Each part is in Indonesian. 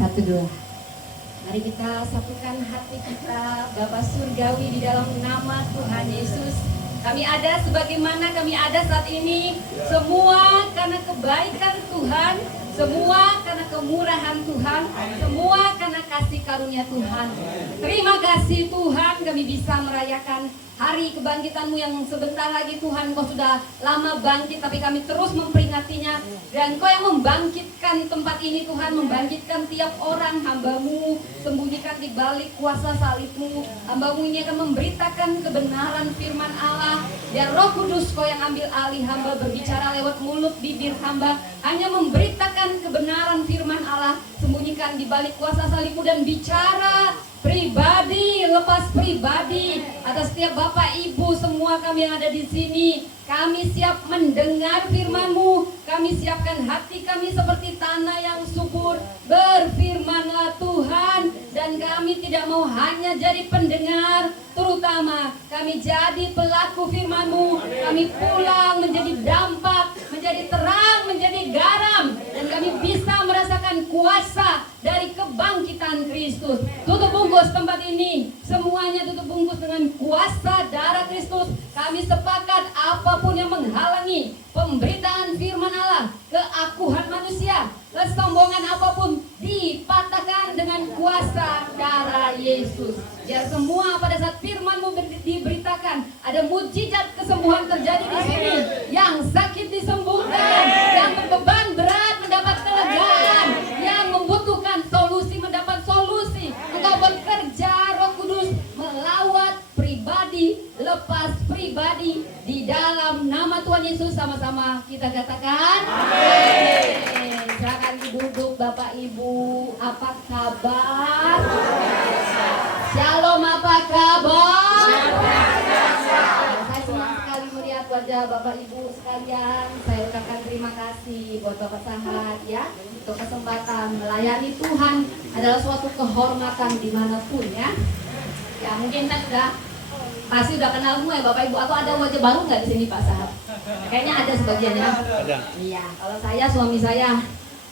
Satu dua. Mari kita satukan hati kita Bapa Surgawi di dalam nama Tuhan Yesus. Kami ada sebagaimana kami ada saat ini, semua karena kebaikan Tuhan, semua karena kemurahan Tuhan, semua karena kasih karunia Tuhan. Terima kasih Tuhan, kami bisa merayakan hari kebangkitan-Mu yang sebentar lagi Tuhan. Kau sudah lama bangkit, tapi kami terus memperingatinya. Dan Kau yang membangkitkan tempat ini Tuhan, membangkitkan tiap orang hamba-Mu, sembunyikan di balik kuasa salib-Mu. Hamba-Mu ini akan memberitakan kebenaran firman Allah. Biar Roh Kudus Kau yang ambil alih, hamba berbicara lewat mulut bibir hamba, hanya memberitakan kebenaran firman Allah, sembunyikan di balik kuasa salib-Mu dan bicara pribadi, lepas pribadi atas setiap Bapak Ibu semua kami yang ada di sini. Kami siap mendengar firman-Mu. Kami siapkan hati kami seperti tanah yang subur. Berfirmanlah Tuhan, dan kami tidak mau hanya jadi pendengar, terutama kami jadi pelaku firman-Mu. Kami pulang menjadi dampak, menjadi terang, menjadi garam, dan kami bisa merasakan kuasa dari kebangkitan Kristus. Tutup bungkus tempat ini, semuanya tutup bungkus dengan kuasa darah Kristus. Kami sepakat apapun yang menghalangi pemberitaan firman Allah, keakuhan manusia, kesombongan apapun dipatahkan dengan kuasa darah Yesus. Biar semua pada saat firman-Mu diberitakan, ada mujizat kesembuhan terjadi di sini. Yang sakit disembuhkan, yang beban berat mendapat kelegaan, yang membutuhkan solusi mendapat solusi. Engkau bekerja Roh Kudus, melawat pribadi, lepas pribadi, di dalam nama Tuhan Yesus. Sama-sama kita katakan amin. Silakan duduk Bapak Ibu. Apa kabar? Shalom, apa kabar? Saya senang sekali melihat wajah Bapak Ibu sekalian. Saya ucapkan terima kasih buat Bapak Sahat ya, untuk kesempatan melayani Tuhan adalah suatu kehormatan dimanapun ya. Ya mungkin kita pasti udah kenal semua ya Bapak Ibu, atau ada wajah baru nggak di sini Pak Sahat? Kayaknya ada sebagian ya. Ada. Iya, kalau saya suami saya,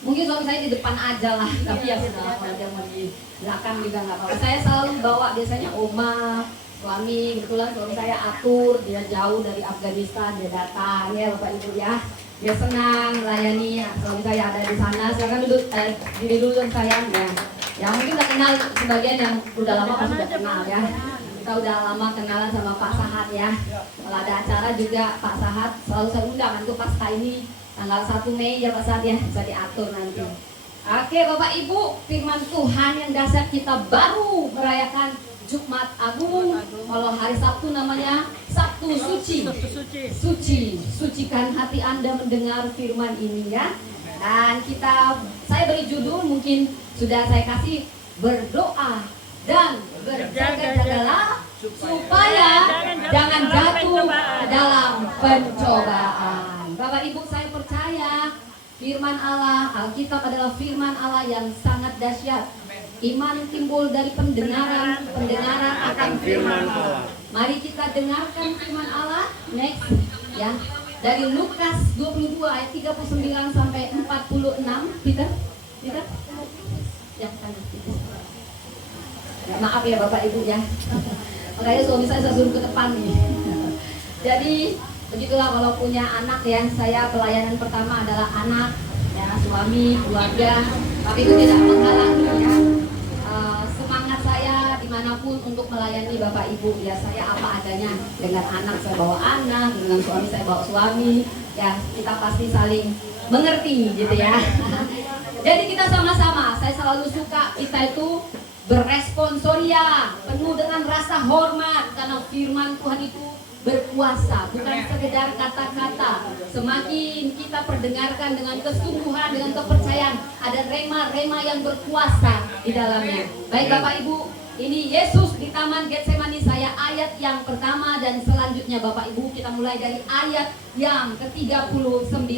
mungkin suami saya di depan aja lah, tapi ya sudah wajah mau di belakang juga nggak apa-apa. Saya selalu bawa biasanya oma, suami, kebetulan suami saya atur, dia jauh dari Afghanistan, dia datang ya Bapak Ibu ya. Dia senang melayani, suami saya ada di sana. Silakan duduk, diri dulu sayang ya. Ya mungkin udah kenal sebagian yang udah lama pasti udah kenal ya. Kita udah lama kenalan sama Pak Sahat ya. Kalau ada acara juga Pak Sahat selalu saya undang. Itu pasca ini tanggal 1 Mei ya Pak Sahat ya, bisa diatur nanti. Oke Bapak Ibu, firman Tuhan yang dahsyat, kita baru merayakan Jumat Agung. Kalau hari Sabtu namanya Sabtu Suci. Sucikan hati Anda mendengar firman ini ya. Dan saya beri judul, mungkin sudah saya kasih, berdoa dan berjaga-jagalah supaya jangan jatuh dalam pencobaan. Bapak Ibu, saya percaya firman Allah, Alkitab adalah firman Allah yang sangat dahsyat. Iman timbul dari pendengaran akan firman Allah. Mari kita dengarkan firman Allah. Next ya. Dari Lukas 22 ayat 39 sampai 46. Peter? Ya, maaf ya Bapak Ibu ya. Makanya suami saya suruh ke depan nih. Jadi begitulah kalau punya anak ya. Saya pelayanan pertama adalah anak, ya, suami, keluarga. Tapi itu tidak menghalangi ya semangat saya dimanapun untuk melayani Bapak Ibu ya. Saya apa adanya, dengan anak saya bawa anak, dengan suami saya bawa suami. Ya kita pasti saling mengerti gitu ya. Jadi kita sama-sama, saya selalu suka kita itu beresponsoria penuh dengan rasa hormat, karena firman Tuhan itu berkuasa, bukan sekedar kata-kata. Semakin kita perdengarkan dengan kesungguhan, dengan kepercayaan, ada rema-rema yang berkuasa di dalamnya. Baik Bapak Ibu, ini Yesus di Taman Getsemani, saya ayat yang pertama dan selanjutnya Bapak Ibu kita mulai dari ayat yang ke-39.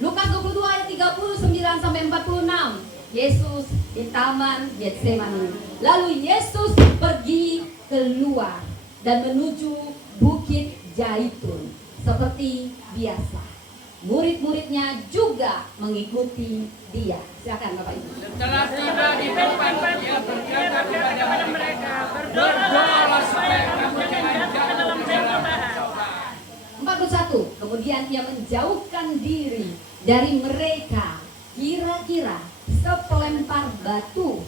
Lukas 22 ayat 39 sampai 46. Yesus di Taman Getsemani. Lalu Yesus pergi keluar dan menuju Bukit Zaitun seperti biasa. Murid-muridnya juga mengikuti dia. Silakan Bapak Ibu. Setelah tiba di tempat, dia berkata kepada mereka, berdoalah supaya kamu jangan jatuh dalam pencobaan. 41. Kemudian ia menjauhkan diri dari mereka, kira-kira sepelempar batu.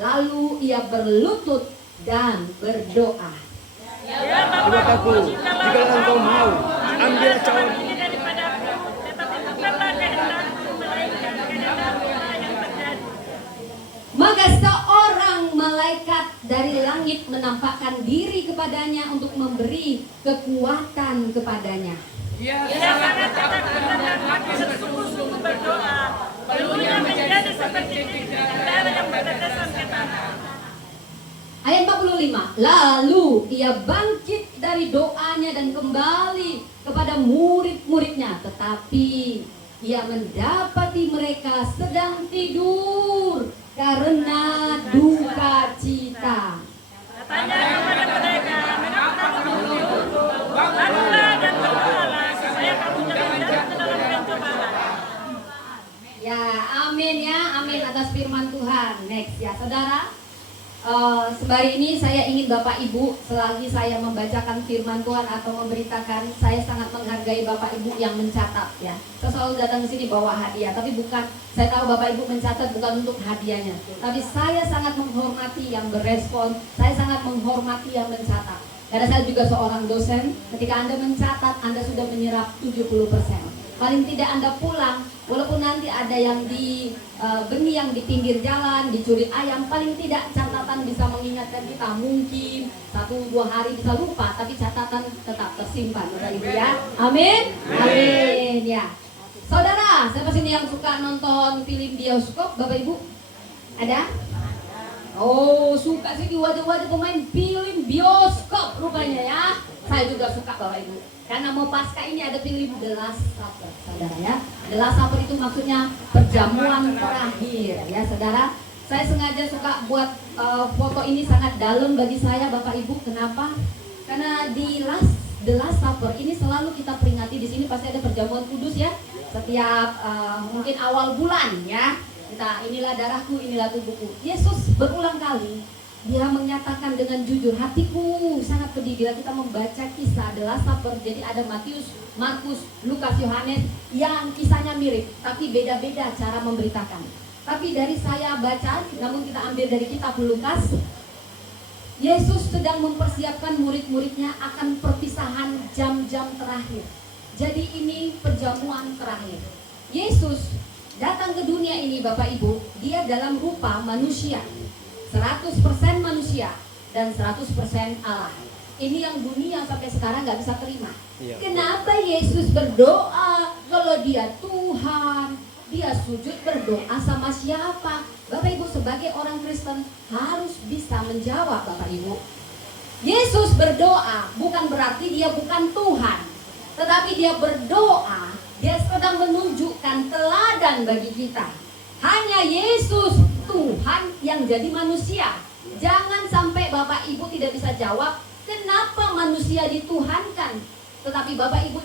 Lalu ia berlutut dan berdoa. Ya Bapakku, jika engkau mau, ambil cawan ini daripadaku, tetapi bukanlah kehendakku, melainkan kehendakmu yang terjadi. Maka seorang malaikat dari langit menampakkan diri kepadanya untuk memberi kekuatan kepadanya. Ia Ia sangat sangat takut takut dan makin bersungguh-sungguh berdoa. Bulunya menjadi seperti darah yang bertetesan ke tanah. Ayat 45. Lalu ia bangkit dari doanya dan kembali kepada murid-muridnya, tetapi ia mendapati mereka sedang tidur karena duka cita. Katanya kepada mereka, mengapa kamu tidur? Bangunlah dan berdoalah supaya kamu jangan jatuh dalam pencobaan. Ya, amin ya, amin atas firman Tuhan. Next ya, saudara. Sembari ini saya ingin Bapak Ibu, selagi saya membacakan firman Tuhan atau memberitakan, saya sangat menghargai Bapak Ibu yang mencatat ya. Saya selalu datang ke sini bawa hadiah, tapi bukan, saya tahu Bapak Ibu mencatat bukan untuk hadiahnya, tapi saya sangat menghormati yang berespon, saya sangat menghormati yang mencatat. Karena saya juga seorang dosen, ketika Anda mencatat, Anda sudah menyerap 70%. Paling tidak Anda pulang, walaupun nanti ada yang di benih yang di pinggir jalan, dicuri ayam, paling tidak catatan bisa mengingatkan kita. Mungkin 1-2 hari bisa lupa, tapi catatan tetap tersimpan, Bapak Ibu ya. Amin. Amin ya. Saudara, siapa sini yang suka nonton film bioskop, Bapak Ibu? Ada? Oh, suka sih di wajah-wajah pemain film bioskop rupanya ya. Saya juga suka Bapak Ibu. Karena mau pasca ini ada film The Last Supper, saudara ya. The Last Supper itu maksudnya perjamuan terakhir ya, saudara. Saya sengaja suka buat foto ini sangat dalam bagi saya Bapak Ibu. Kenapa? Karena di The Last Supper ini selalu kita peringati, di sini pasti ada perjamuan kudus ya. Setiap mungkin awal bulan ya. Kita inilah darahku, inilah tubuhku. Yesus berulang kali dia menyatakan dengan jujur, hatiku sangat pedih bila kita membaca kisah The Last Supper. Jadi ada Matius, Markus, Lukas, Yohanes yang kisahnya mirip, tapi beda-beda cara memberitakan. Tapi dari saya baca, namun kita ambil dari kitab Lukas, Yesus sedang mempersiapkan murid-muridnya akan perpisahan jam-jam terakhir. Jadi ini perjamuan terakhir. Yesus datang ke dunia ini Bapak Ibu, dia dalam rupa manusia. 100% manusia dan 100% Allah. Ini yang dunia sampai sekarang gak bisa terima. Kenapa Yesus berdoa kalau dia Tuhan? Dia sujud berdoa sama siapa? Bapak Ibu sebagai orang Kristen harus bisa menjawab Bapak Ibu. Yesus berdoa bukan berarti dia bukan Tuhan, tetapi dia berdoa, dia sedang menunjukkan teladan bagi kita. Hanya Yesus Tuhan yang jadi manusia. Jangan sampai Bapak Ibu tidak bisa jawab kenapa manusia dituhankan, tetapi Bapak Ibu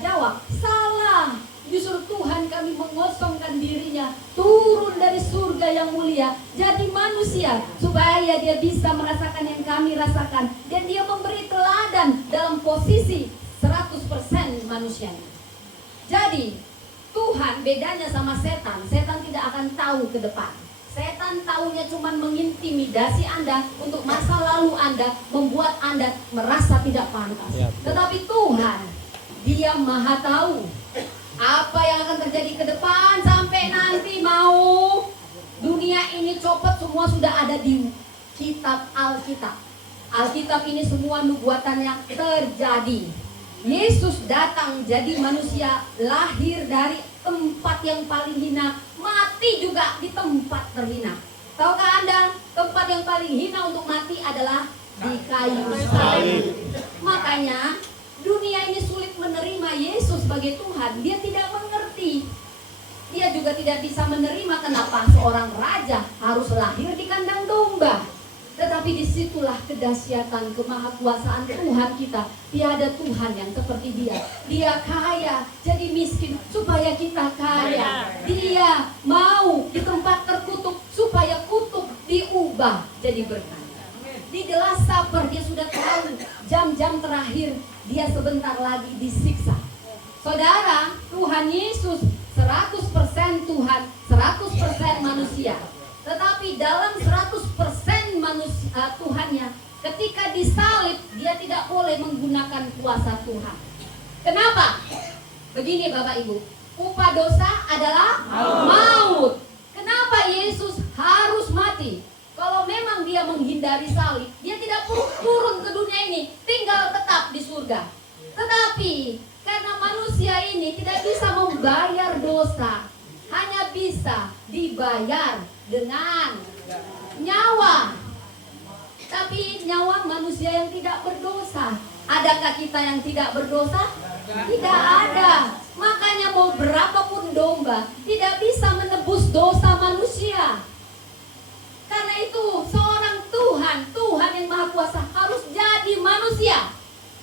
jawab salah. Justru Tuhan kami mengosongkan dirinya, turun dari surga yang mulia, jadi manusia supaya dia bisa merasakan yang kami rasakan, dan dia memberi teladan dalam posisi 100% manusianya. Jadi Tuhan bedanya sama setan. Setan tidak akan tahu ke depan. Setan taunya cuma mengintimidasi Anda untuk masa lalu Anda, membuat Anda merasa tidak pantas. Tetapi Tuhan, dia maha tahu apa yang akan terjadi ke depan, sampai nanti mau dunia ini copot semua sudah ada di kitab Alkitab. Alkitab ini semua nubuatan yang terjadi. Yesus datang jadi manusia, lahir dari tempat yang paling hina, mati juga di tempat terhina. Tahukah Anda, tempat yang paling hina untuk mati adalah di kayu salib. Makanya dunia ini sulit menerima Yesus sebagai Tuhan. Dia tidak mengerti. Dia juga tidak bisa menerima kenapa seorang raja harus lahir di kandang domba. Tetapi disitulah kedahsyatan kemahakuasaan Tuhan kita. Tiada Tuhan yang seperti Dia. Dia kaya jadi miskin supaya kita kaya. Dia mau di tempat terkutuk supaya kutuk diubah jadi berkat. Di Gelas Saper dia sudah tahu jam-jam terakhir dia sebentar lagi disiksa. Saudara, Tuhan Yesus 100% Tuhan, 100% manusia. Tetapi dalam 100% manusia Tuhannya, ketika disalib dia tidak boleh menggunakan kuasa Tuhan. Kenapa? Begini Bapak Ibu, upah dosa adalah maut. Kenapa Yesus harus mati? Kalau memang dia menghindari salib, dia tidak perlu turun ke dunia ini, tinggal tetap di surga. Tetapi karena manusia ini tidak bisa membayar dosa, hanya bisa dibayar dengan nyawa. Tapi nyawa manusia yang tidak berdosa. Adakah kita yang tidak berdosa? Tidak ada. Makanya mau berapapun domba tidak bisa menebus dosa manusia. Karena itu seorang Tuhan yang Maha Kuasa harus jadi manusia.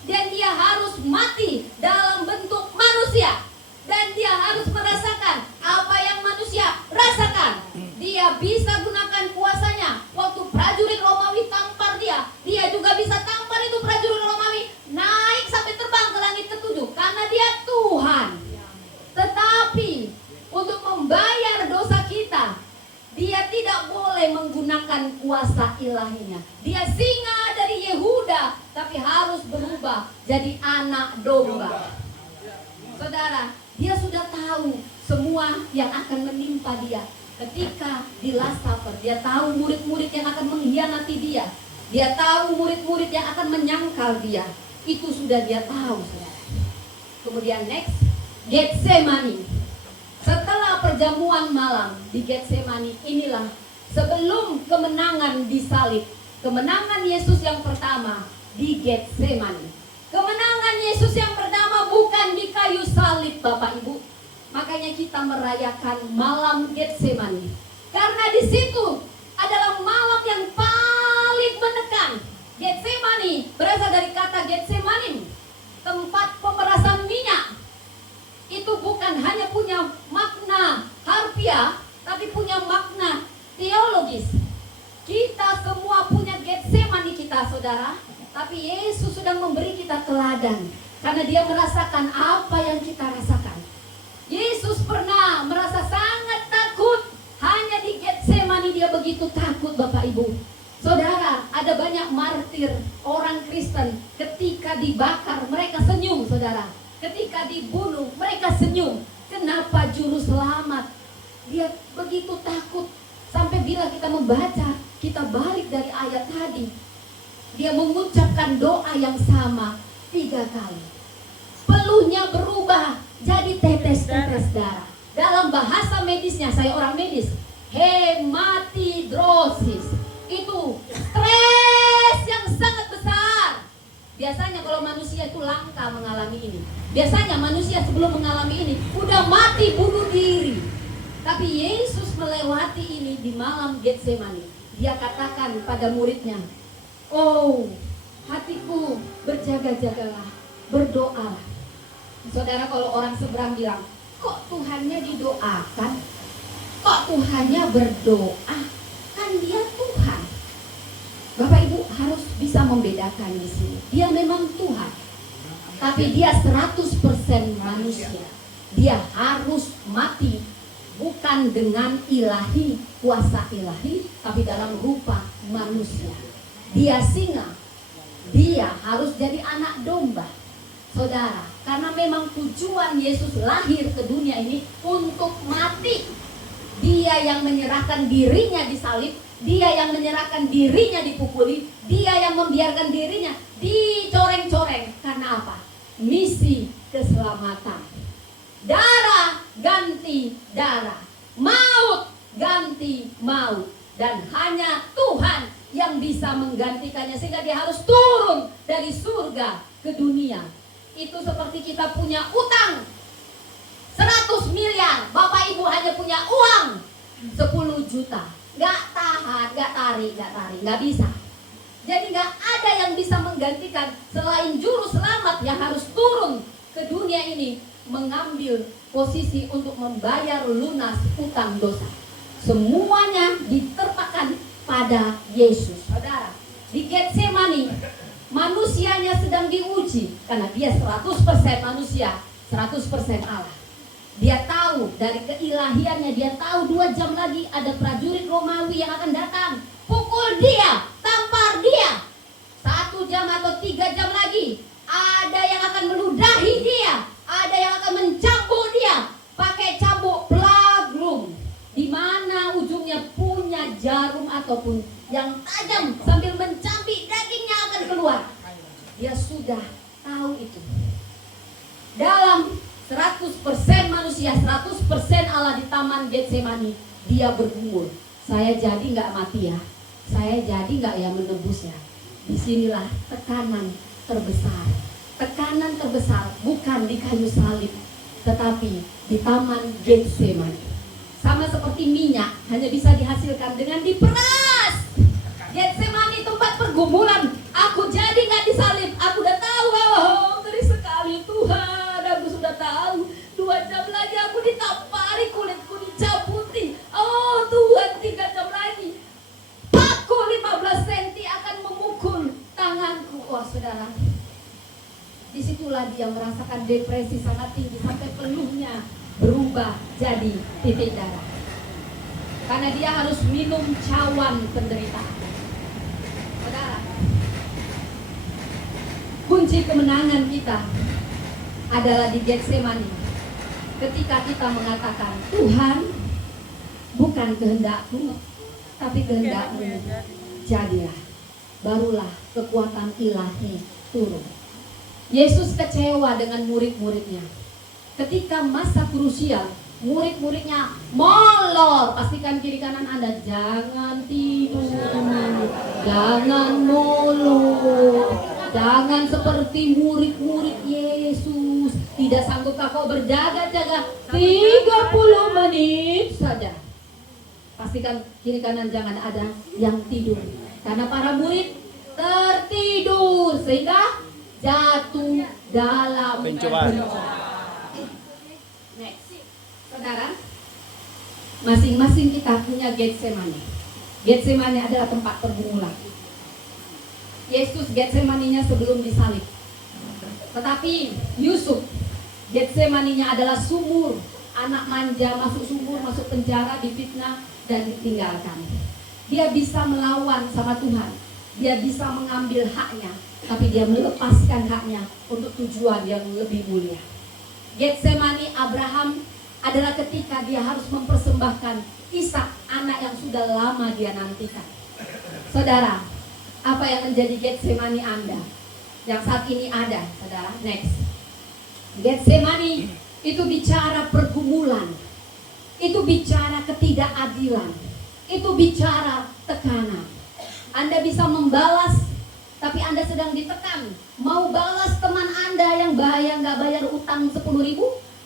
Dan dia harus mati dalam bentuk manusia. Dan dia harus merasakan apa yang manusia rasakan. Dia bisa gunakan kuasanya. Waktu prajurit Romawi tampar dia, dia juga bisa tampar itu prajurit Romawi naik sampai terbang ke langit ketujuh. Karena dia Tuhan. Tetapi untuk membayar dosa kita, dia tidak boleh menggunakan kuasa ilahinya. Dia singa dari Yehuda, tapi harus berubah jadi anak domba. Saudara, dia sudah tahu semua yang akan menimpa dia. Ketika di Last Supper, dia tahu murid-murid yang akan mengkhianati dia. Dia tahu murid-murid yang akan menyangkal dia. Itu sudah dia tahu, saudara. Kemudian next, Getsemani. Setelah perjamuan malam di Getsemani, inilah sebelum kemenangan disalib. Kemenangan Yesus yang pertama di Getsemani. Kemenangan Yesus yang pertama bukan di kayu salib, Bapak Ibu. Makanya kita merayakan malam Getsemani. Karena di situ adalah malam yang paling menekan. Getsemani berasal dari kata Getsemani, tempat pemerasan minyak. Itu bukan hanya punya makna harfiah, tapi punya makna teologis. Kita semua punya Getsemani kita, saudara. Tapi Yesus sudah memberi kita teladan. Karena dia merasakan apa yang kita rasakan. Yesus pernah merasa sangat takut. Hanya di Getsemani dia begitu takut, Bapak Ibu. Saudara, ada banyak martir orang Kristen. Ketika dibakar, mereka senyum, saudara. Ketika dibunuh, mereka senyum. Kenapa juru selamat? Dia begitu takut. Sampai bila kita membaca, kita balik dari ayat tadi. Dia mengucapkan doa yang sama 3 kali. Peluhnya berubah jadi tetes-tetes darah. Dalam bahasa medisnya, saya orang medis, hematidrosis. Itu stres yang sangat besar. Biasanya kalau manusia itu langka mengalami ini. Biasanya manusia sebelum mengalami ini udah mati bunuh diri. Tapi Yesus melewati ini di malam Getsemani. Dia katakan pada muridnya, "Oh, hatiku, berjaga-jagalah, berdoalah." Saudara, kalau orang seberang bilang, "Kok Tuhannya didoakan? Kok Tuhannya berdoa? Kan dia Tuhan." Bapak Ibu harus bisa membedakan di sini. Dia memang Tuhan, tapi dia 100% manusia. Dia harus mati bukan dengan ilahi, kuasa ilahi, tapi dalam rupa manusia. Dia singa. Dia harus jadi anak domba. Saudara, karena memang tujuan Yesus lahir ke dunia ini untuk mati. Dia Dia yang menyerahkan dirinya disalib, dia yang menyerahkan dirinya dipukuli, dia yang membiarkan dirinya dicoreng-coreng. Karena apa? Misi keselamatan. Darah ganti darah, maut ganti maut, dan hanya Tuhan yang bisa menggantikannya, sehingga dia harus turun dari surga ke dunia. Itu seperti kita punya utang 100 miliar, Bapak Ibu hanya punya uang 10 juta. Gak tahan, gak tarik, gak bisa. Jadi gak ada yang bisa menggantikan selain juru selamat yang harus turun ke dunia ini, mengambil posisi untuk membayar lunas utang dosa. Semuanya diterpakan pada Yesus. Saudara, di Getsemani manusianya sedang diuji karena dia 100% manusia, 100% Allah. Dia tahu dari keilahiannya, dia tahu 2 jam lagi ada prajurit Romawi yang akan datang, pukul dia, tampar dia. 1 jam atau 3 jam lagi ada yang akan meludahi dia, ada yang akan mencambuk dia pakai cambuk plagrum, di mana ujungnya punya jarum ataupun yang tajam sambil mencambik, dagingnya akan keluar. Dia sudah tahu itu. Dalam 100% manusia, 100% Allah di Taman Getsemani, dia bergumul, saya jadi nggak mati ya, saya jadi nggak ya menebus ya. Disinilah tekanan terbesar. Tekanan terbesar bukan di kayu salib, tetapi di Taman Getsemani. Sama seperti minyak, hanya bisa dihasilkan dengan diperas. Getsemani tempat pergumulan. Aku jadi nggak disalib, aku udah tahu, oh, ngeri sekali Tuhan. Aku sudah tahu 2 jam lagi aku ditampari, kulitku dicabuti. Oh Tuhan, 3 jam lagi paku 15 cm akan memukul tanganku. Oh saudara, disitulah dia merasakan depresi sangat tinggi sampai peluhnya berubah jadi titik darah. Karena dia harus minum cawan penderitaan. Saudara, kunci kemenangan kita adalah di Getsemani. Ketika kita mengatakan, Tuhan, bukan kehendakku, tapi kehendak-Mu jadilah. Barulah kekuatan ilahi turun. Yesus kecewa dengan murid-muridnya. Ketika masa krusial, murid-muridnya molor. Pastikan kiri kanan Anda, jangan tidur, jangan molor, jangan seperti murid-murid Yesus. Tidak sanggupkah kau berjaga-jaga 30 menit saja? Pastikan kiri kanan jangan ada yang tidur. Karena para murid tertidur sehingga jatuh dalam pencobaan. Next. Saudara, masing-masing kita punya Getsemani. Getsemani adalah tempat pergumulan. Yesus Getsemaninya sebelum disalib. Tetapi Yusuf Getsemaninya adalah sumur. Anak manja masuk sumur, masuk penjara, difitnah dan ditinggalkan. Dia bisa melawan sama Tuhan. Dia bisa mengambil haknya, tapi dia melepaskan haknya untuk tujuan yang lebih mulia. Getsemani Abraham adalah ketika dia harus mempersembahkan Ishak, anak yang sudah lama dia nantikan. Saudara, apa yang menjadi Getsemani Anda yang saat ini ada, saudara? Next. Getsemani itu bicara pergumulan, itu bicara ketidakadilan, itu bicara tekanan. Anda bisa membalas, tapi Anda sedang ditekan. Mau balas teman Anda yang nggak bayar utang 10.000,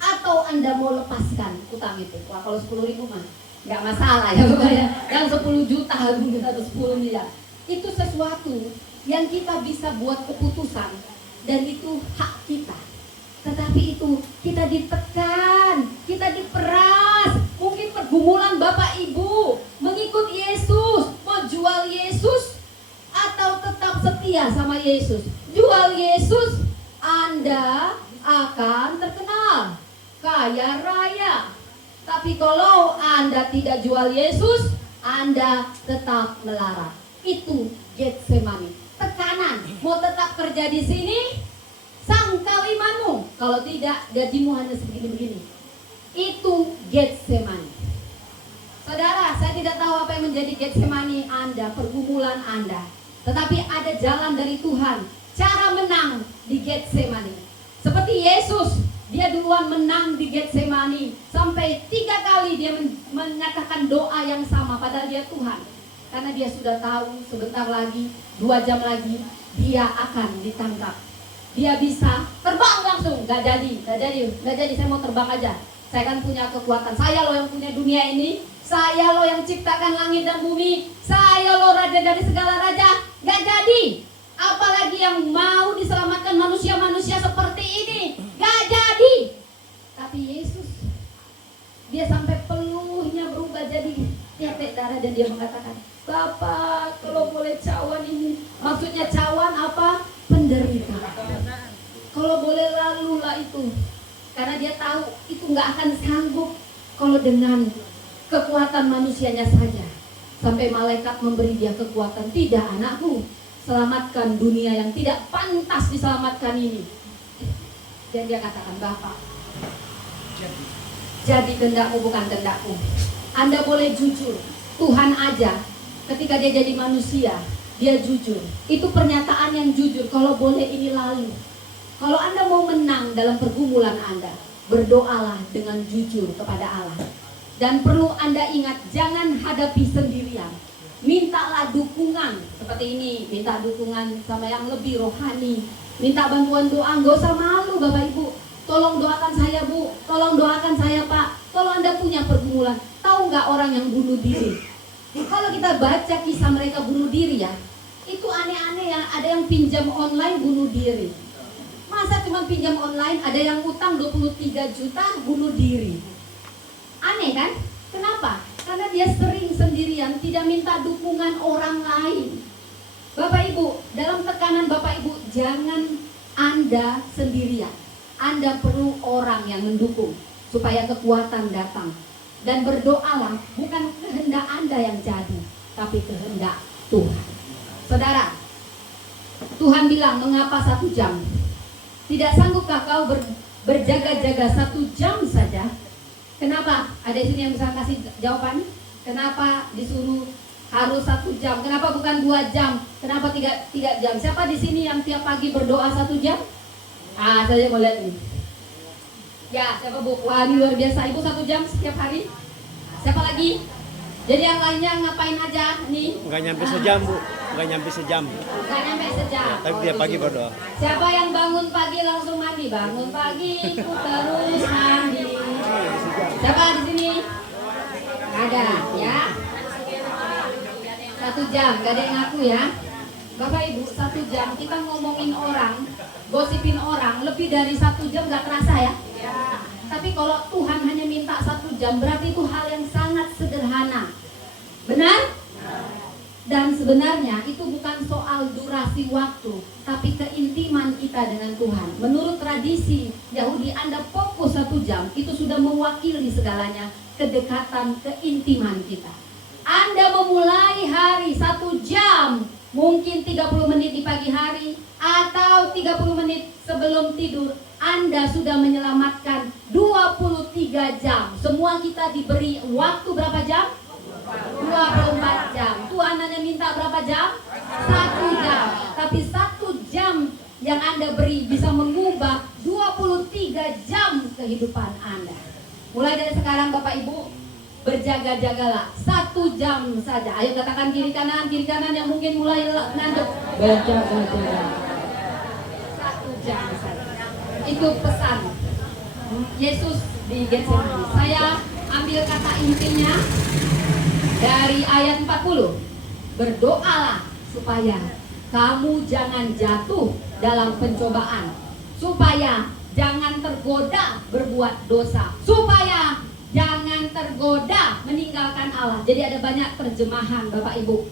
atau Anda mau lepaskan utang itu? Wah, kalau 10.000 mah nggak masalah ya, bayar. Yang 10 juta atau 10 miliar, itu sesuatu yang kita bisa buat keputusan dan itu hak kita. Tetapi itu kita ditekan, kita diperas. Mungkin pergumulan Bapak Ibu mengikut Yesus, mau jual Yesus atau tetap setia sama Yesus. Jual Yesus, Anda akan terkenal kaya raya. Tapi kalau Anda tidak jual Yesus, Anda tetap melarat. Itu Getsemani. Tekanan, mau tetap kerja di sini, sangkal imanmu. Kalau tidak, gajimu hanya segini-begini. Itu Getsemani. Saudara, saya tidak tahu apa yang menjadi Getsemani Anda, pergumulan Anda. Tetapi ada jalan dari Tuhan, cara menang di Getsemani. Seperti Yesus, dia duluan menang di Getsemani. Sampai 3 kali dia mengatakan doa yang sama, padahal dia Tuhan. Karena dia sudah tahu sebentar lagi, 2 jam lagi, dia akan ditangkap. Dia bisa terbang langsung, gak jadi, saya mau terbang aja. Saya kan punya kekuatan, saya loh yang punya dunia ini, saya loh yang ciptakan langit dan bumi, saya loh raja dari segala raja. Gak jadi. Apalagi yang mau diselamatkan manusia-manusia seperti ini, gak jadi. Tapi Yesus, dia sampai peluhnya berubah jadi tetek darah dan dia mengatakan, Bapak, kalau boleh cawan ini, maksudnya cawan apa? Penderitaan. Kalau boleh lalulah itu, karena dia tahu itu nggak akan sanggup kalau dengan kekuatan manusianya saja. Sampai malaikat memberi dia kekuatan. Tidak, anakku, selamatkan dunia yang tidak pantas diselamatkan ini. Dan dia katakan, Bapak, jadi kehendakmu bukan kehendakku. Anda boleh jujur, Tuhan aja ketika dia jadi manusia, dia jujur. Itu pernyataan yang jujur. Kalau boleh ini lalu. Kalau Anda mau menang dalam pergumulan Anda, berdoalah dengan jujur kepada Allah. Dan perlu Anda ingat, jangan hadapi sendirian. Mintalah dukungan seperti ini, minta dukungan sama yang lebih rohani. Minta bantuan doa, nggak usah malu Bapak Ibu. Tolong doakan saya Bu, tolong doakan saya Pak. Kalau Anda punya pergumulan, tahu nggak orang yang bunuh diri? Kalau kita baca kisah mereka bunuh diri ya, itu aneh-aneh ya. Ada yang pinjam online bunuh diri. Masa cuma pinjam online, ada yang utang 23 juta bunuh diri. Aneh kan? Kenapa? Karena dia sering sendirian, tidak minta dukungan orang lain. Bapak Ibu, dalam tekanan Bapak Ibu, jangan Anda sendirian. Anda perlu orang yang mendukung supaya kekuatan datang. Dan berdoalah, bukan kehendak Anda yang jadi, tapi kehendak Tuhan. Saudara, Tuhan bilang, mengapa 1 jam? Tidak sanggupkah kau berjaga-jaga 1 jam saja? Kenapa? Ada di sini yang bisa kasih jawaban? Kenapa disuruh harus 1 jam? Kenapa bukan 2 jam? Kenapa 3 jam? Siapa di sini yang tiap pagi berdoa 1 jam? Saya mau lihat nih. Ya, siapa Bu? Wah, ini luar biasa. Ibu 1 jam setiap hari? Siapa lagi? Jadi yang lainnya ngapain aja nih? Enggak nyampe sejam Bu, enggak nyampe sejam. Enggak nyampe sejam. Tapi dia pagi berdoa. Siapa yang bangun pagi langsung mandi? Bangun pagi, ku terus mandi. Siapa di sini? Ada, ya. 1 jam, gak ada yang ngaku ya. Bapak Ibu, 1 jam kita ngomongin orang, gosipin orang, lebih dari 1 jam gak terasa ya. Tapi kalau Tuhan hanya minta 1 jam, berarti itu hal yang sangat sederhana. Benar? Dan sebenarnya itu bukan soal durasi waktu, tapi keintiman kita dengan Tuhan. Menurut tradisi Yahudi, Anda fokus 1 jam, itu sudah mewakili segalanya, kedekatan, keintiman kita. Anda memulai hari 1 jam, mungkin 30 menit di pagi hari, atau 30 menit sebelum tidur, Anda sudah menyelamatkan 23 jam. Semua kita diberi waktu berapa jam? 24 jam. Tuhan hanya minta berapa jam? 1 jam. Tapi 1 jam yang Anda beri bisa mengubah 23 jam kehidupan Anda. Mulai dari sekarang Bapak Ibu, berjaga-jagalah 1 jam saja. Ayo katakan kiri kanan yang mungkin mulai ngantuk. Berjaga-jaga 1 jam saja. Itu pesan Yesus di Getsemani. Saya ambil kata intinya dari ayat 40. Berdoalah supaya kamu jangan jatuh dalam pencobaan, supaya jangan tergoda berbuat dosa, supaya jangan tergoda meninggalkan Allah. Jadi ada banyak terjemahan Bapak Ibu.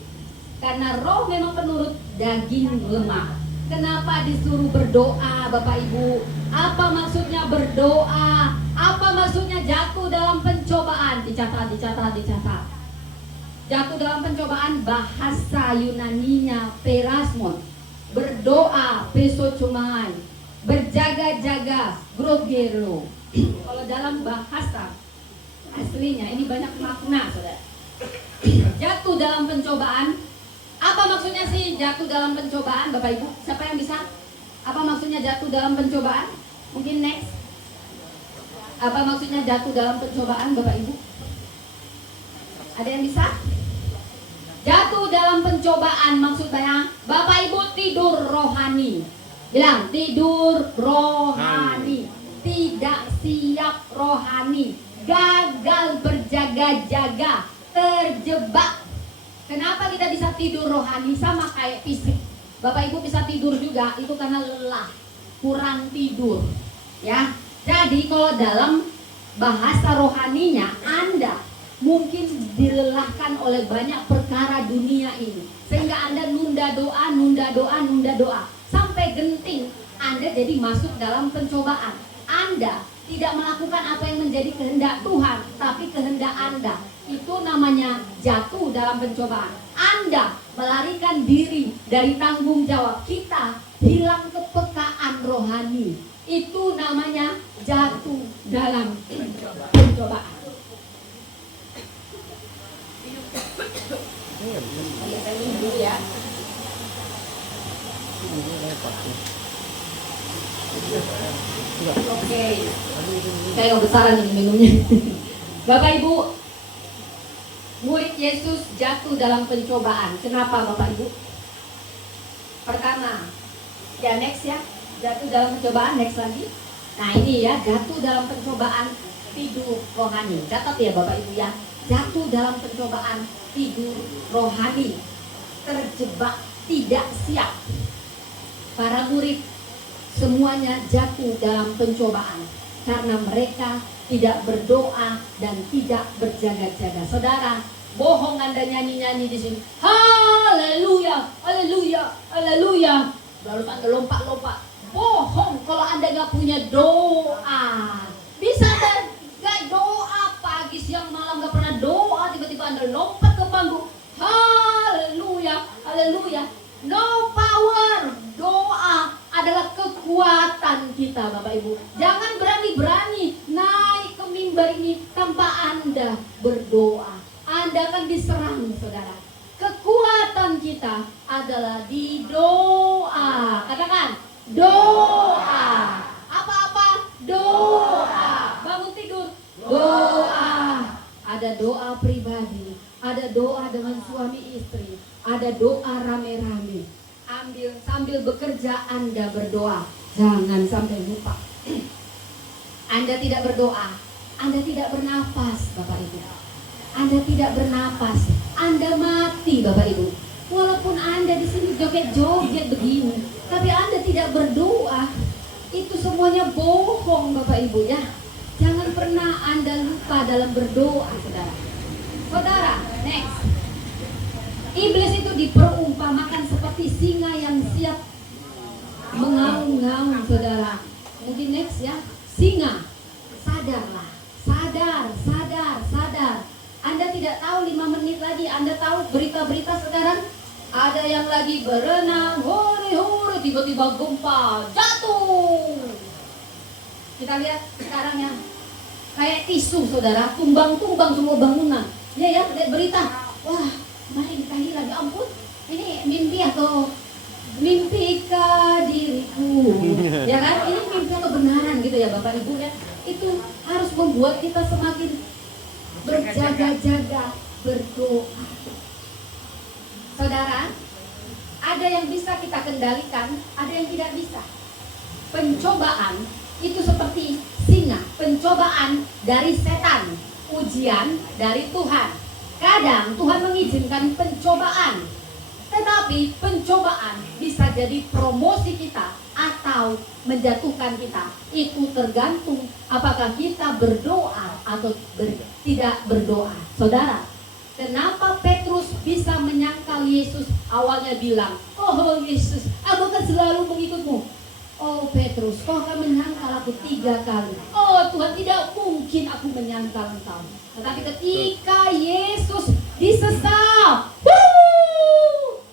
Karena roh memang penurut, daging lemah. Kenapa disuruh berdoa Bapak Ibu? Apa maksudnya berdoa? Apa maksudnya jatuh dalam pencobaan? Dicatat. Jatuh dalam pencobaan, bahasa Yunaninya perasmon. Berdoa, pesocomai. Berjaga-jaga, grogero. Kalau dalam bahasa aslinya ini banyak makna, saudara. dalam pencobaan. Apa maksudnya sih jatuh dalam pencobaan, Bapak Ibu? Siapa yang bisa? Apa maksudnya jatuh dalam pencobaan? Mungkin next. Apa maksudnya jatuh dalam pencobaan, Bapak Ibu? Ada yang bisa? Jatuh dalam pencobaan maksudnya Bapak Ibu tidur rohani. Bilang tidur rohani. Tidak siap rohani. Gagal berjaga-jaga. Terjebak. Kenapa kita bisa tidur rohani? Sama kayak fisik. Bapak Ibu bisa tidur juga itu karena lelah, kurang tidur. Ya. Jadi kalau dalam bahasa rohaninya Anda mungkin dilelahkan oleh banyak perkara dunia ini, sehingga Anda nunda doa sampai genting. Anda jadi masuk dalam pencobaan. Anda tidak melakukan apa yang menjadi kehendak Tuhan, tapi kehendak Anda. Itu namanya jatuh dalam pencobaan. Anda melarikan diri dari tanggung jawab. Kita hilang kepekaan rohani. Itu namanya jatuh dalam pencobaan. Dulu ya. Oke. Kayak kebesaran ini minumnya. Bapak Ibu, murid Yesus jatuh dalam pencobaan. Kenapa Bapak Ibu? Pertama, ya next ya. Jatuh dalam pencobaan, next lagi. Nah ini ya, jatuh dalam pencobaan tidur rohani. Catat ya Bapak Ibu ya. Jatuh dalam pencobaan tidur rohani. Terjebak, tidak siap. Para murid semuanya jatuh dalam pencobaan karena mereka tidak berdoa dan tidak berjaga-jaga. Saudara, bohong Anda nyanyi-nyanyi di sini. Haleluya, haleluya, haleluya. Lalu Anda lompat-lompat. Bohong kalau Anda nggak punya doa. Bisa Anda nggak doa pagi, siang, malam nggak pernah doa, tiba-tiba Anda lompat ke panggung. Haleluya, haleluya. No power. Doa adalah kekuatan kita Bapak Ibu. Jangan berani-berani naik ke mimbar ini tanpa Anda berdoa. Anda akan diserang saudara. Kekuatan kita adalah di doa. Katakan doa. Apa-apa? Doa. Bangun tidur. Doa. Ada doa pribadi. Ada doa dengan suami istri. Ada doa rame-rame. Sambil bekerja Anda berdoa. Jangan sampai lupa. Anda tidak berdoa, Anda tidak bernafas Bapak Ibu. Anda tidak bernafas, Anda mati Bapak Ibu. Walaupun Anda di sini joget-joget begini, tapi Anda tidak berdoa. Itu semuanya bohong Bapak Ibu ya. Jangan pernah Anda lupa dalam berdoa saudara. Saudara, next. Iblis itu diperumpamakan seperti singa yang siap mengaum-ngaum saudara. Mungkin next ya. Singa, sadarlah. Sadar. Anda tidak tahu 5 menit lagi Anda tahu berita-berita sekarang. Ada yang lagi berenang, hore-hore, tiba-tiba gempa, jatuh. Kita lihat sekarang ya. Kayak tisu saudara, tumbang-tumbang semua bangunan. Ya, lihat berita. Wah, mari kita hilang, ya ampun, ini mimpi atau mimpi ke diriku, ya kan? Ini mimpi atau kebenaran gitu ya Bapak Ibu ya. Itu harus membuat kita semakin berjaga-jaga, berdoa. Saudara, ada yang bisa kita kendalikan, ada yang tidak bisa. Pencobaan itu seperti singa, pencobaan dari setan, ujian dari Tuhan. Kadang Tuhan mengizinkan pencobaan, tetapi pencobaan bisa jadi promosi kita atau menjatuhkan kita. Itu tergantung apakah kita berdoa atau tidak berdoa. Saudara, kenapa Petrus bisa menyangkal Yesus? Awalnya bilang, oh Yesus, aku akan selalu mengikutmu. Oh Petrus, kau akan menyangkal aku 3 kali. Oh Tuhan, tidak mungkin aku menyangkal engkau. Tetapi ketika Yesus disesal,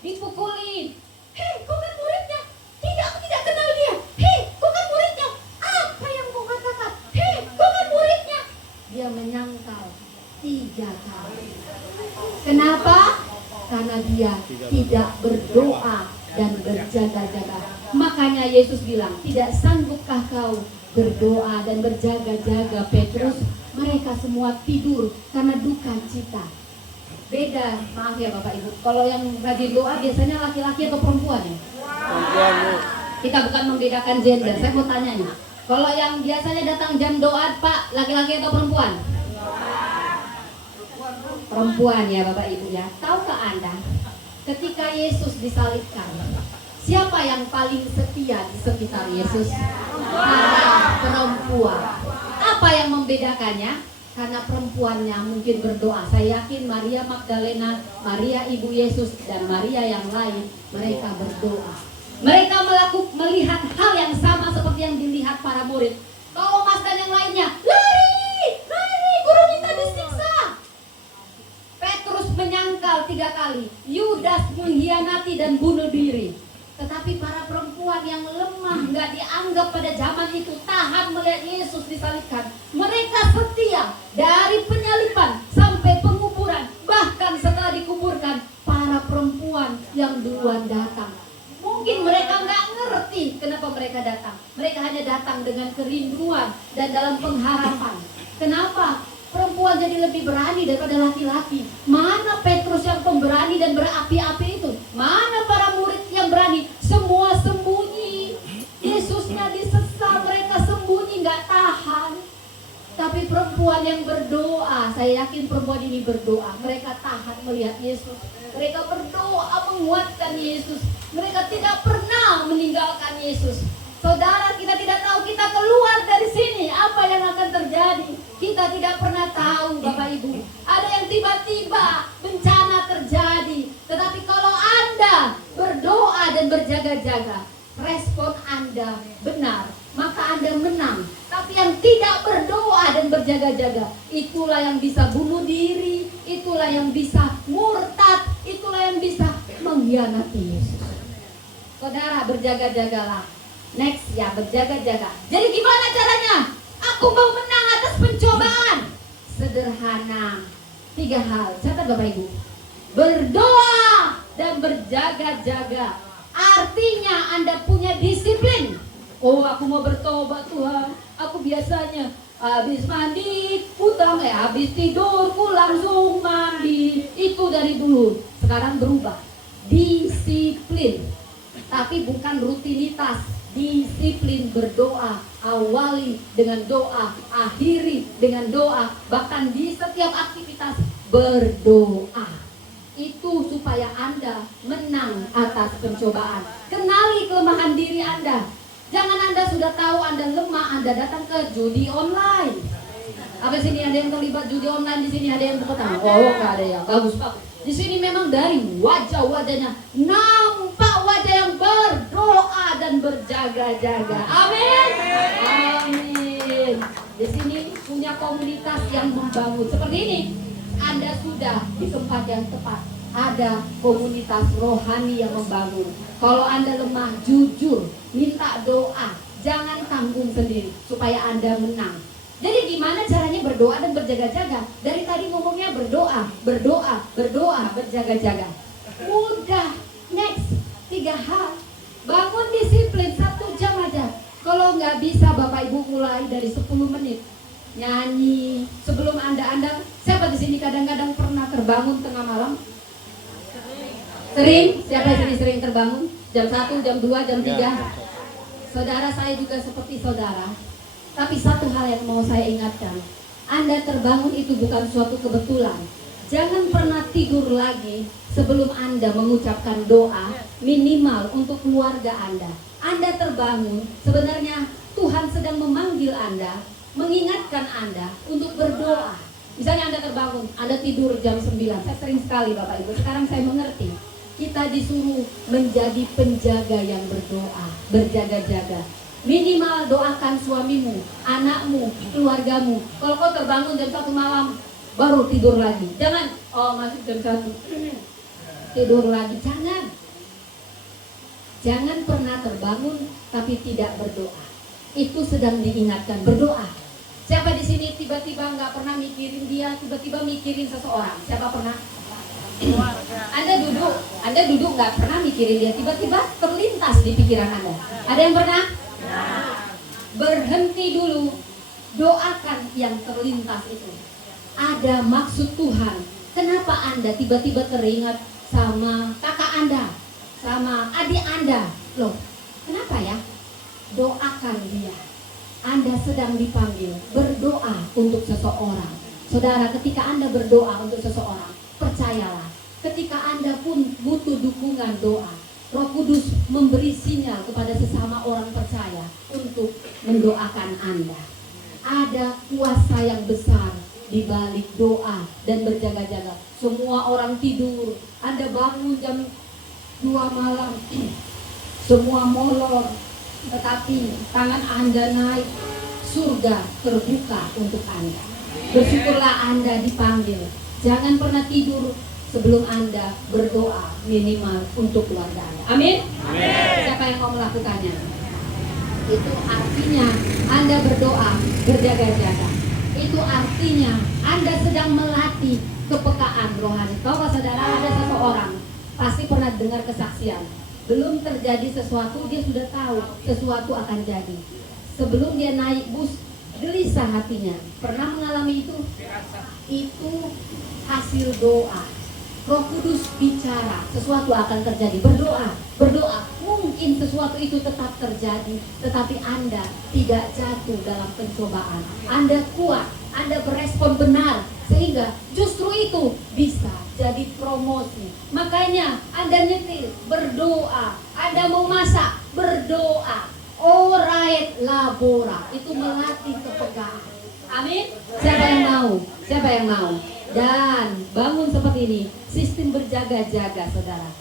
dipukulin. Hei, kau kan muridnya. Tidak, aku tidak kenal dia. Hei, kau kan muridnya. Apa yang kau katakan? Hei, kau kan muridnya. Dia menyangkal 3 kali. Kenapa? karena dia tidak berdoa dan berjaga-jaga. Makanya Yesus bilang, tidak sanggupkah kau berdoa dan berjaga-jaga Petrus? Mereka semua tidur karena duka cita. Beda, maaf ya Bapak Ibu, kalau yang rajin doa biasanya laki-laki atau perempuan ya? Perempuan, Bu. Kita bukan membedakan gender, saya mau tanya nih, kalau yang biasanya datang jam doa Pak, laki-laki atau perempuan? Perempuan ya Bapak Ibu ya. Tahukah Anda, ketika Yesus disalibkan, siapa yang paling setia di sekitar Yesus? Para perempuan. Apa yang membedakannya? Karena perempuannya mungkin berdoa. Saya yakin Maria Magdalena, Maria Ibu Yesus, dan Maria yang lain, mereka berdoa. Mereka melihat hal yang sama seperti yang dilihat para murid. Thomas dan yang lainnya, lari, guru kita disiksa. Petrus menyangkal 3 kali, Yudas mengkhianati dan bunuh diri. Tetapi para perempuan yang lemah, nggak dianggap pada zaman itu, tahan melihat Yesus disalibkan. Mereka setia dari penyaliban sampai penguburan. Bahkan setelah dikuburkan, para perempuan yang duluan datang. Mungkin mereka nggak ngerti kenapa mereka datang. Mereka hanya datang dengan kerinduan dan dalam pengharapan. Kenapa? Perempuan jadi lebih berani daripada laki-laki. Mana Petrus yang pemberani dan berapi-api itu? Mana para murid yang berani? Semua sembunyi. Yesusnya disesal, mereka sembunyi, nggak tahan. Tapi perempuan yang berdoa, saya yakin perempuan ini berdoa. Mereka tahan melihat Yesus. Mereka berdoa menguatkan Yesus. Mereka tidak pernah meninggalkan Yesus. Saudara, kita tidak tahu kita keluar dari sini apa yang akan terjadi. Kita tidak pernah tahu Bapak Ibu. Ada yang tiba-tiba bencana terjadi. Tetapi kalau Anda berdoa dan berjaga-jaga, respon Anda benar, maka Anda menang. Tapi yang tidak berdoa dan berjaga-jaga, itulah yang bisa bunuh diri, itulah yang bisa murtad, itulah yang bisa mengkhianati Yesus. Saudara, berjaga-jagalah. Next ya, berjaga-jaga. Jadi gimana caranya? Aku mau menang atas pencobaan. Sederhana. 3 hal. Catat Bapak Ibu. Berdoa dan berjaga-jaga. Artinya Anda punya disiplin. Oh, aku mau bertobat Tuhan. Aku biasanya habis mandi, habis tidur, aku langsung mandi. Itu dari dulu. Sekarang berubah. Disiplin. Tapi bukan rutinitas. Disiplin berdoa, awali dengan doa, akhiri dengan doa, bahkan di setiap aktivitas berdoa. Itu supaya Anda menang atas pencobaan. Kenali kelemahan diri Anda. Jangan Anda sudah tahu Anda lemah, Anda datang ke judi online. Apa sini ada yang terlibat judi online? Di sini ada yang tepuk tangan. Oh, nggak ada ya. Bagus. Di sini memang dari wajah-wajahnya nampak wajah yang berdoa dan berjaga-jaga. Amin. Amin. Di sini punya komunitas yang membangun seperti ini. Anda sudah di tempat yang tepat. Ada komunitas rohani yang membangun. Kalau Anda lemah, jujur, minta doa. Jangan tanggung sendiri supaya Anda menang. Jadi gimana caranya berdoa dan berjaga-jaga? Dari tadi ngomongnya berdoa, berjaga-jaga. Mudah. Next, 3 hal. Bangun disiplin 1 jam aja. Kalau nggak bisa Bapak Ibu mulai dari 10 menit. Nyanyi. Sebelum Anda siapa di sini kadang-kadang pernah terbangun tengah malam? Sering? Siapa di sini sering terbangun? Jam 1, jam 2, jam 3? Saudara, saya juga seperti saudara. Tapi satu hal yang mau saya ingatkan, Anda terbangun itu bukan suatu kebetulan. Jangan pernah tidur lagi sebelum Anda mengucapkan doa minimal untuk keluarga Anda. Anda terbangun, sebenarnya Tuhan sedang memanggil Anda, mengingatkan Anda untuk berdoa. Misalnya Anda terbangun, Anda tidur jam 9. Saya sering sekali Bapak Ibu, sekarang saya mengerti. Kita disuruh menjadi penjaga yang berdoa, berjaga-jaga. Minimal doakan suamimu, anakmu, keluargamu. Kalau kau terbangun jam 1 malam, baru tidur lagi. Jangan, masih jam 1 tidur lagi. Jangan pernah terbangun tapi tidak berdoa. Itu sedang diingatkan, berdoa. Siapa di sini tiba-tiba nggak pernah mikirin dia, tiba-tiba mikirin seseorang? Siapa pernah? Anda duduk nggak pernah mikirin dia, tiba-tiba terlintas di pikiran Anda. Ada yang pernah? Berhenti dulu, doakan yang terlintas itu. Ada maksud Tuhan. Kenapa Anda tiba-tiba teringat sama kakak Anda, sama adik Anda? Loh, kenapa ya? Doakan dia. Anda sedang dipanggil berdoa untuk seseorang. Saudara, ketika Anda berdoa untuk seseorang, percayalah, ketika Anda pun butuh dukungan doa, Roh Kudus memberi sinyal kepada sesama orang percaya untuk mendoakan Anda. Ada kuasa yang besar di balik doa dan berjaga-jaga. Semua orang tidur, Anda bangun jam 2 malam, semua molor, tetapi tangan Anda naik, surga terbuka untuk Anda. Bersyukurlah Anda dipanggil. Jangan pernah tidur sebelum Anda berdoa minimal untuk keluarga Anda. Amin? Siapa yang mau melakukannya? Itu artinya Anda berdoa berjaga-jaga. Itu artinya Anda sedang melatih kepekaan rohani. Kalau saudara ada seseorang pasti pernah dengar kesaksian, belum terjadi sesuatu dia sudah tahu sesuatu akan jadi. Sebelum dia naik bus gelisah hatinya. Pernah mengalami itu? Itu hasil doa. Roh Kudus bicara, sesuatu akan terjadi. Berdoa. Mungkin sesuatu itu tetap terjadi, tetapi Anda tidak jatuh dalam pencobaan. Anda kuat, Anda berespon benar, sehingga justru itu bisa jadi promosi. Makanya Anda nyetir, berdoa. Anda mau masak, berdoa. Orait labora, itu melatih kepekaan. Amin. Siapa yang mau? Siapa yang mau? Dan bangun seperti ini, sistem berjaga-jaga, saudara.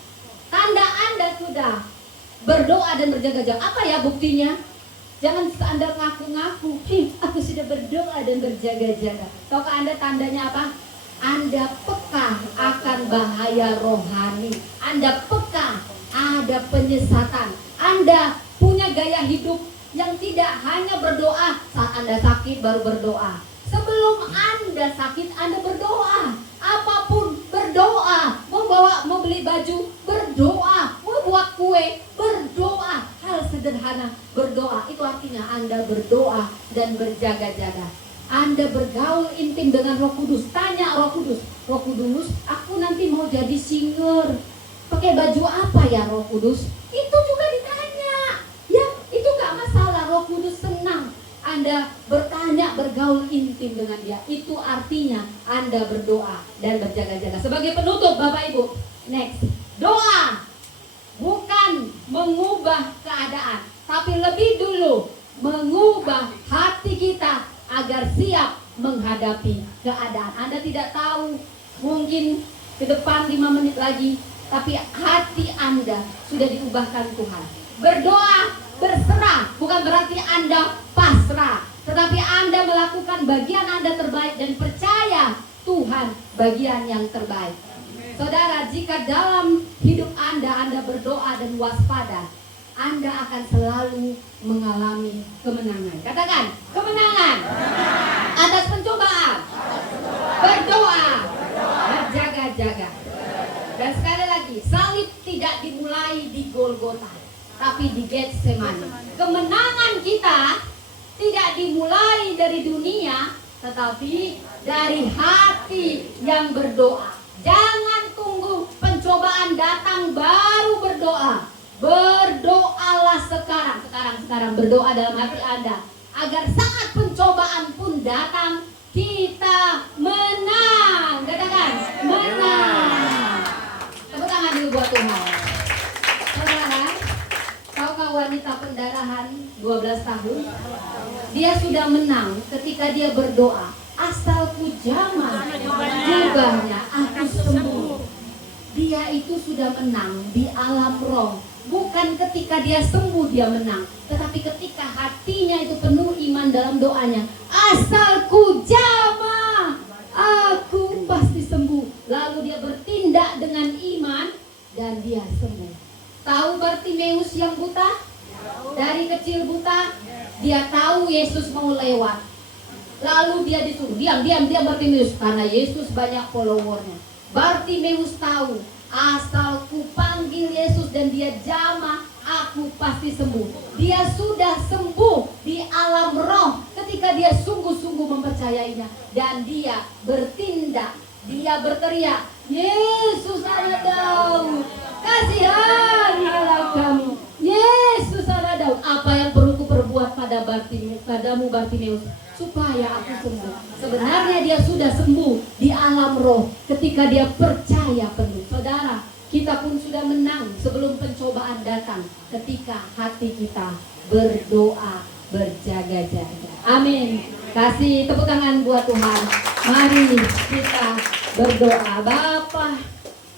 Tanda Anda sudah berdoa dan berjaga-jaga. Apa ya buktinya? Jangan Anda ngaku-ngaku, aku sudah berdoa dan berjaga-jaga. Tahukah Anda tandanya apa? Anda peka akan bahaya rohani. Anda peka ada penyesatan. Anda punya gaya hidup yang tidak hanya berdoa saat Anda sakit baru berdoa. Sebelum Anda sakit Anda berdoa. Apapun berdoa. Mau beli baju berdoa. Mau buat kue berdoa. Hal sederhana berdoa. Itu artinya Anda berdoa dan berjaga-jaga. Anda bergaul intim dengan Roh Kudus. Tanya Roh Kudus, Roh Kudus, aku nanti mau jadi singer. Pakai baju apa ya Roh Kudus? Itu juga ditanya. Ya, itu gak masalah. Roh Kudus senang Anda bertanya, bergaul intim dengan dia. Itu artinya Anda berdoa dan berjaga-jaga. Sebagai penutup Bapak Ibu, next. Doa bukan mengubah keadaan, tapi lebih dulu mengubah hati kita agar siap menghadapi keadaan. Anda tidak tahu, mungkin ke depan 5 menit lagi, tapi hati Anda sudah diubahkan Tuhan. Berdoa, berserah, bukan berarti Anda pasrah, tetapi Anda melakukan bagian Anda terbaik dan percaya Tuhan bagian yang terbaik. Saudara, jika dalam hidup Anda berdoa dan waspada, Anda akan selalu mengalami kemenangan. Katakan, kemenangan atas pencobaan. Berdoa, berjaga-jaga. Dan sekali lagi, salib tidak dimulai di Golgota, tapi di Getsemani. Kemenangan kita tidak dimulai dari dunia, tetapi dari hati yang berdoa. Jangan tunggu pencobaan datang baru berdoa. Berdoalah sekarang berdoa dalam hati Anda, agar saat pencobaan pun datang, kita menang. Katakan, menang. Tepuk tangan dulu buat Tuhan. Saudara, tahukah wanita pendarahan 12 tahun? Dia sudah menang ketika dia berdoa, asalku jamah jubahnya aku sembuh. Dia itu sudah menang di alam roh. Bukan ketika dia sembuh dia menang, tetapi ketika hatinya itu penuh iman dalam doanya, asalku jamah aku pasti sembuh. Lalu dia bertindak dengan iman dan dia sembuh. Tahu Bartimeus yang buta? Dari kecil buta, dia tahu Yesus mau lewat. Lalu dia disuruh, diam Bartimeus, karena Yesus banyak followernya. Bartimeus tahu, asal ku panggil Yesus dan dia jamah, aku pasti sembuh. Dia sudah sembuh di alam roh ketika dia sungguh-sungguh mempercayainya. Dan dia bertindak, dia berteriak, Yesus anak Daud, kasihanilah kami. Yesus anak Daud, apa yang perlu ku perbuat padamu Bartimeus, supaya aku sembuh. Sebenarnya dia sudah sembuh di alam roh ketika dia percaya penuh. Saudara, kita pun sudah menang sebelum pencobaan datang ketika hati kita berdoa berjaga-jaga. Amin. Kasih tepuk tangan buat Tuhan. Mari kita berdoa. Bapa,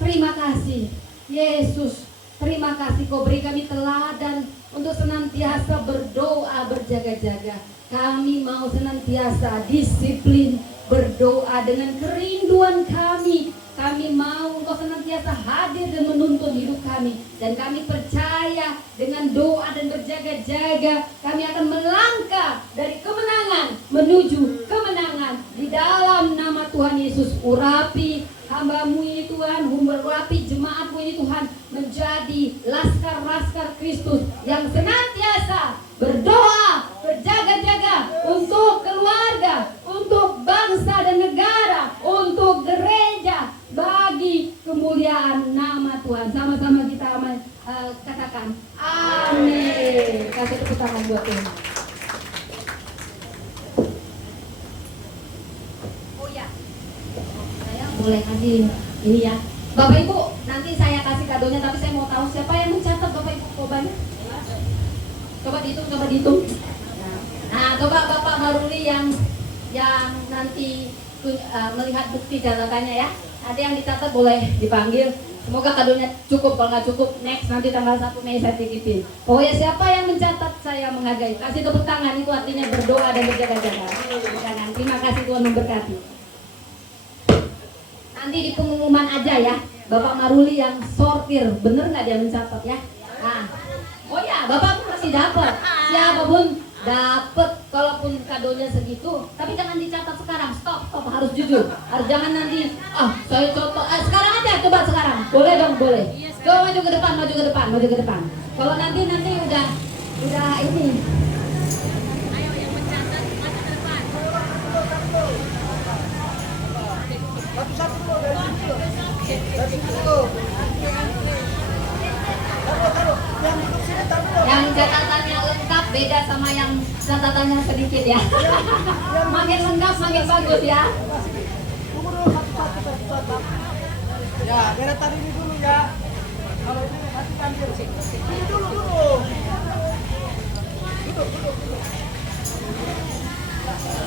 terima kasih. Yesus, terima kasih kau beri kami teladan untuk senantiasa berdoa berjaga-jaga. Kami mau senantiasa disiplin berdoa dengan kerinduan kami. Kami mau Engkau senantiasa hadir dan menuntun hidup kami. Dan kami percaya dengan doa dan berjaga-jaga kami akan melangkah dari kemenangan menuju kemenangan. Di dalam nama Tuhan Yesus, urapi hamba-Mu ini Tuhan, urapi jemaat-Mu ini Tuhan, menjadi laskar-laskar Kristus yang senantiasa berdoa, berjaga-jaga untuk keluarga, untuk bangsa dan negara, untuk gereja, bagi kemuliaan nama Tuhan. Sama-sama kita katakan amin. Kasih tepuk tangan buat Tuhan. Oh ya, saya boleh kasih ini ya, Bapak Ibu. Nanti saya kasih kadonya, tapi saya mau tahu siapa yang mencatat Bapak Ibu korbannya. Coba dihitung. Nah, coba Bapak Maruli yang nanti melihat bukti catatannya ya. Nanti yang dicatat boleh dipanggil. Semoga kadonya cukup. Kalau nggak cukup, next nanti tanggal 1 Mei saya titipin. Pokoknya siapa yang mencatat saya menghargai. Kasih tepuk tangan, itu artinya berdoa dan berjaga-jaga. Terima kasih, Tuhan memberkati. Nanti di pengumuman aja ya, Bapak Maruli yang sortir, bener nggak dia mencatat ya? Nah, oh ya, Bapak masih dapat. Siapapun dapat, kalaupun kadonya segitu, tapi jangan dicatat sekarang. Stop, harus jujur. Harus jangan nanti, saya contoh, sekarang aja, coba sekarang. Boleh dong, boleh. Coba maju ke depan. Kalau nanti udah ini. Ayo yang mencatat maju ke depan. Yang catatannya lengkap beda sama yang catatannya sedikit ya. Makin lengkap makin bagus ya. Tunggu dulu satu-satu. Ya, beres tadi ini dulu ya. Kalau ini nanti ambil. Ini dulu. Duduk.